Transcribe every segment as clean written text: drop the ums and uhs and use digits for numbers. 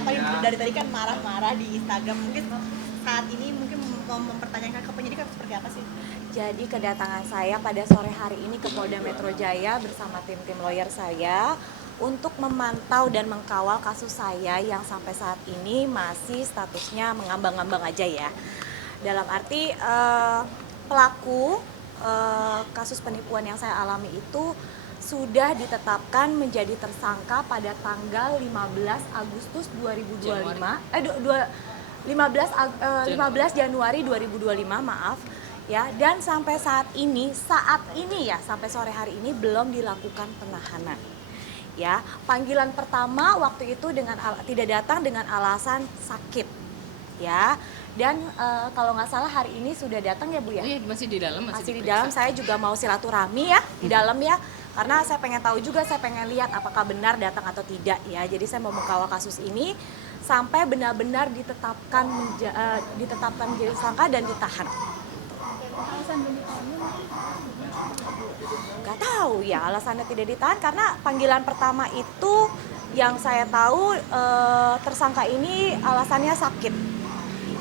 apa dari tadi kan marah-marah di Instagram, mungkin saat ini mungkin mau mempertanyakan ke penyidik seperti apa sih? Jadi kedatangan saya pada sore hari ini ke Polda Metro Jaya bersama tim lawyer saya untuk memantau dan mengkawal kasus saya yang sampai saat ini masih statusnya mengambang-ambang aja ya. Dalam arti pelaku kasus penipuan yang saya alami itu sudah ditetapkan menjadi tersangka pada tanggal 15 Agustus 2025 15 Januari 2025 maaf ya, dan sampai saat ini ya sampai sore hari ini belum dilakukan penahanan. Ya, panggilan pertama waktu itu tidak datang dengan alasan sakit. Ya. Dan kalau nggak salah hari ini sudah datang ya Bu ya? Iya, masih di dalam, masih di dalam. Saya juga mau silaturahmi ya di dalam ya, karena saya pengen tahu juga, saya pengen lihat apakah benar datang atau tidak ya. Jadi saya mau mengkawal kasus ini sampai benar-benar ditetapkan menjadi tersangka dan ditahan. Nggak tahu ya alasannya tidak ditahan, karena panggilan pertama itu yang saya tahu tersangka ini alasannya sakit.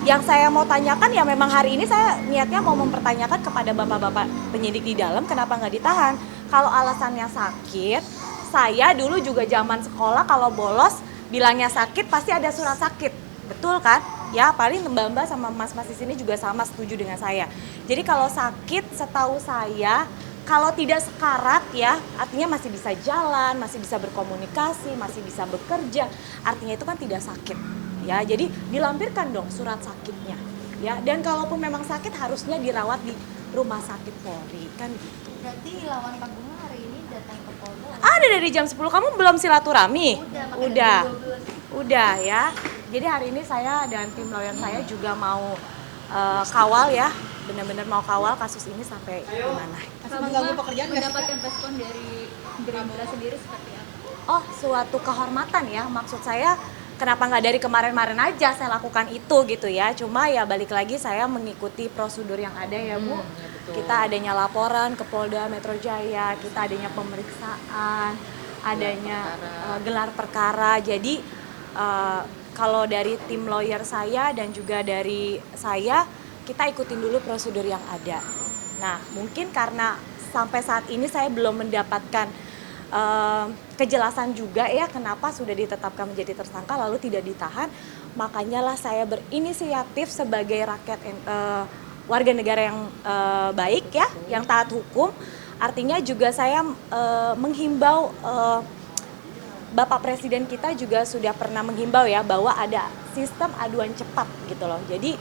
Yang saya mau tanyakan ya memang hari ini saya niatnya mau mempertanyakan kepada bapak-bapak penyidik di dalam kenapa nggak ditahan. Kalau alasannya sakit, saya dulu juga zaman sekolah kalau bolos bilangnya sakit pasti ada surat sakit, betul kan? Ya paling mbak-mbak sama mas-mas di sini juga sama setuju dengan saya. Jadi kalau sakit setahu saya kalau tidak sekarat ya artinya masih bisa jalan, masih bisa berkomunikasi, masih bisa bekerja, artinya itu kan tidak sakit. Ya, jadi dilampirkan dong surat sakitnya. Ya, dan kalaupun memang sakit harusnya dirawat di rumah sakit Polri kan gitu. Berarti lawan Pak Bunga hari ini datang ke Polda? Ada dari jam 10, kamu belum silaturahmi? Udah. Udah ya. Jadi hari ini saya dan tim lawyer saya juga mau kawal ya, benar-benar mau kawal kasus ini sampai gimana. Mengganggu pekerjaan mendapatkan respon dari Gerindra sendiri seperti apa? Oh, suatu kehormatan ya, maksud saya kenapa nggak dari kemarin-kemarin aja saya lakukan itu gitu ya. Cuma ya balik lagi saya mengikuti prosedur yang ada ya Bu. Ya, kita adanya laporan ke Polda Metro Jaya, kita adanya pemeriksaan, adanya gelar perkara. Jadi kalau dari tim lawyer saya dan juga dari saya, kita ikutin dulu prosedur yang ada. Nah mungkin karena sampai saat ini saya belum mendapatkan kejelasan juga ya kenapa sudah ditetapkan menjadi tersangka lalu tidak ditahan, makanya lah saya berinisiatif sebagai rakyat warga negara yang baik ya, yang taat hukum. Artinya juga saya menghimbau, Bapak Presiden kita juga sudah pernah menghimbau ya bahwa ada sistem aduan cepat gitu loh. Jadi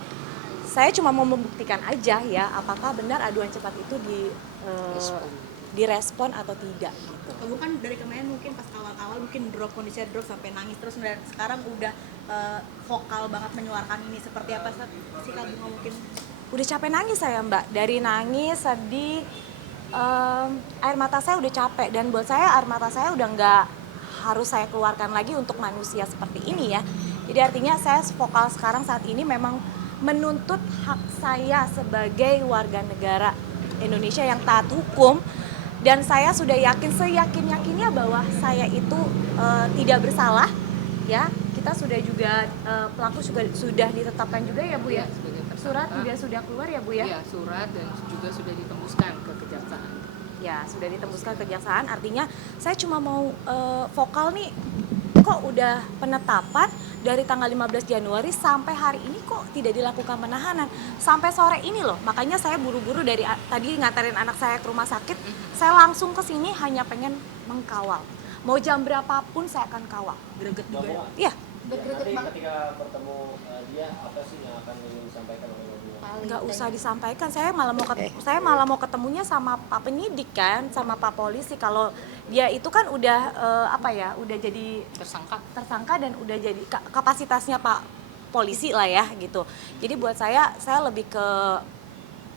saya cuma mau membuktikan aja ya apakah benar aduan cepat itu direspon atau tidak gitu. Bukan dari kemarin mungkin pas awal-awal mungkin kondisinya drop sampai nangis terus, dan sekarang udah vokal banget menyuarakan ini, seperti apa sih Kak Bunga mungkin? Udah capek nangis saya Mbak, dari nangis, sedih, air mata saya udah capek, dan buat saya air mata saya udah nggak harus saya keluarkan lagi untuk manusia seperti ini ya. Jadi artinya saya vokal sekarang saat ini memang menuntut hak saya sebagai warga negara Indonesia yang taat hukum. Dan saya sudah yakin, seyakin-yakinnya bahwa saya itu tidak bersalah ya. Kita sudah juga pelaku sudah ditetapkan juga ya Bu ya. Surat juga sudah keluar ya Bu ya. Iya, surat dan juga sudah ditembuskan ke kejaksaan. Ya, sudah ditembuskan ke kejaksaan. Artinya saya cuma mau vokal nih, kok udah penetapan dari tanggal 15 Januari sampai hari ini kok tidak dilakukan penahanan sampai sore ini loh. Makanya saya buru-buru dari tadi nganterin anak saya ke rumah sakit, saya langsung ke sini hanya pengen mengkawal. Mau jam berapapun saya akan kawal. Greget juga. Iya. Bergreget banget. Ketika bertemu dia, apa sih yang akan ingin disampaikan oleh Ibu? Nggak usah disampaikan, saya malah mau ketemunya sama Pak penyidik kan, sama Pak polisi. Kalau dia itu kan udah udah jadi tersangka dan udah jadi kapasitasnya Pak polisi lah ya gitu. Jadi buat saya lebih ke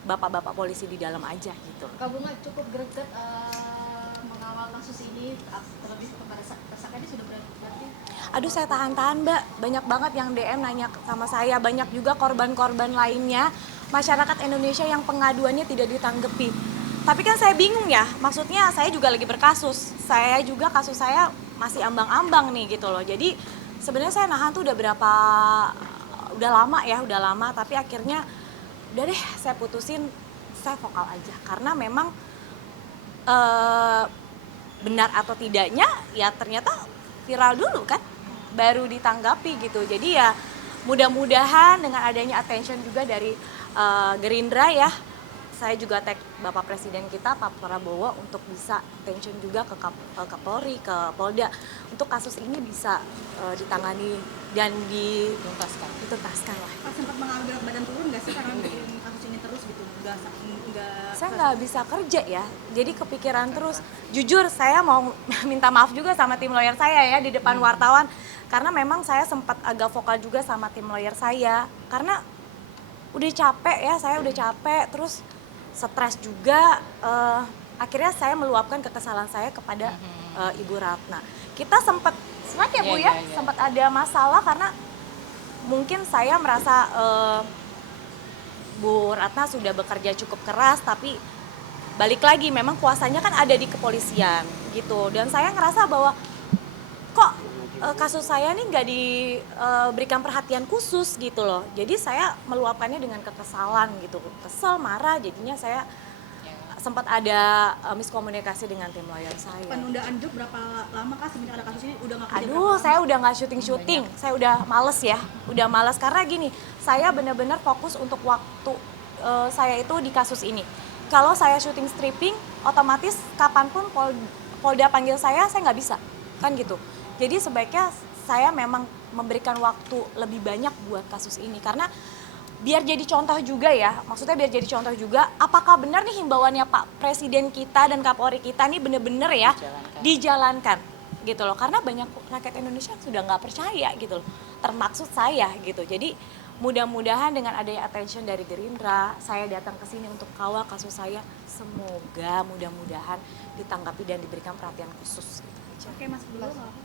bapak-bapak polisi di dalam aja gitu. Kak Bunga cukup greget mengawal kasus ini, terlebih kepada tersangka ini sudah berarti. Aduh saya tahan-tahan Mbak, banyak banget yang DM nanya sama saya, banyak juga korban-korban lainnya, masyarakat Indonesia yang pengaduannya tidak ditanggapi. Tapi kan saya bingung ya, maksudnya saya juga lagi berkasus, kasus saya masih ambang-ambang nih gitu loh. Jadi sebenarnya saya nahan tuh udah lama, tapi akhirnya udah deh saya putusin, saya vokal aja karena memang benar atau tidaknya ya ternyata viral dulu kan, baru ditanggapi gitu. Jadi ya mudah-mudahan dengan adanya attention juga dari Gerindra ya, saya juga tag Bapak Presiden kita Pak Prabowo untuk bisa attention juga ke Kapolri, ke Polda untuk kasus ini bisa ditangani dan dituntaskan lah. Pas sempat mengalami berat badan turun nggak sih karena mikirin kasus ini terus gitu? Nggak Saya nggak bisa kerja ya, jadi kepikiran terus. Jujur saya mau minta maaf juga sama tim lawyer saya ya di depan wartawan, karena memang saya sempat agak vokal juga sama tim lawyer saya, karena udah capek ya, saya udah capek, terus stres juga. Akhirnya saya meluapkan kekesalan saya kepada Ibu Ratna. Kita sempat ya Bu ya, sempat ada masalah karena mungkin saya merasa Bu Ratna sudah bekerja cukup keras, tapi balik lagi memang kuasanya kan ada di kepolisian gitu. Dan saya ngerasa bahwa kok kasus saya nih nggak diberikan perhatian khusus gitu loh. Jadi saya meluapkannya dengan kekesalan gitu, kesel, marah, jadinya saya sempat ada miskomunikasi dengan tim lawyer saya. Penundaan job berapa lama kah semenjak ada kasus ini? Udah nggak kerja berapa Aduh, lama? saya udah nggak syuting, saya udah males ya, karena gini, saya benar-benar fokus untuk waktu saya itu di kasus ini. Kalau saya syuting stripping, otomatis kapanpun Polda panggil saya nggak bisa, kan gitu. Jadi sebaiknya saya memang memberikan waktu lebih banyak buat kasus ini, karena biar jadi contoh juga ya, maksudnya biar jadi contoh juga, apakah benar nih himbauannya Pak Presiden kita dan Kapolri kita nih bener-bener ya dijalankan gitu loh, karena banyak rakyat Indonesia yang sudah nggak percaya gitu loh, termaksud saya gitu. Jadi mudah-mudahan dengan adanya attention dari Gerindra, saya datang ke sini untuk kawal kasus saya, semoga mudah-mudahan ditanggapi dan diberikan perhatian khusus gitu aja. Oke Mas, dulu